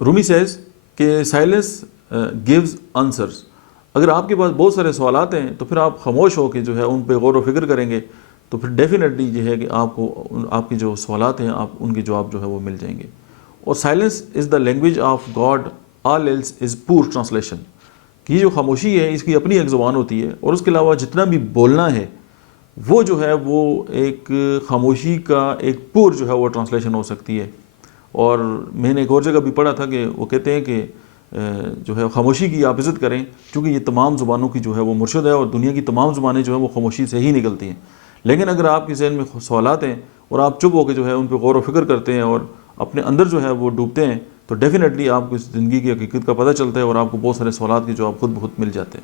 Rumi says कि silence gives answers. अगर आपके पास बहुत सारे सवालात हैं तो फिर आप खामोश हो के जो है उन पे गौर व फिक्र करेंगे तो फिर डेफिनेटली ये है कि आपको आपके जो सवालात हैं आप उनके जवाब जो है वो मिल जाएंगे। और silence is the language of God, all else is poor translation. कि ये जो खामोशी है इसकी अपनी एक ज़ुबान होती है और उसके अलावा जितना भी बोलना है वो जो है वो एक खामोशी का एक पुअर जो है वो ट्रांसलेशन हो सकती है। और मैंने एक और जगह भी पढ़ा था कि वो कहते हैं कि जो है खामोशी की आप इज़्ज़त करें क्योंकि ये तमाम ज़ुबानों की जो है वो मुर्शिद है और दुनिया की तमाम ज़ुबानें जो है वो खामोशी से ही निकलती हैं। लेकिन अगर आपके ज़हन में सवालात हैं और आप चुप होकर जो है उन पर गौर व फिक्र करते हैं और अपने अंदर जो है वो डूबते हैं तो डेफिनेटली आपको इस ज़िंदगी की हकीकत का पता चलता है और आपको बहुत सारे सवालात के जवाब खुद ब खुद मिल जाते हैं।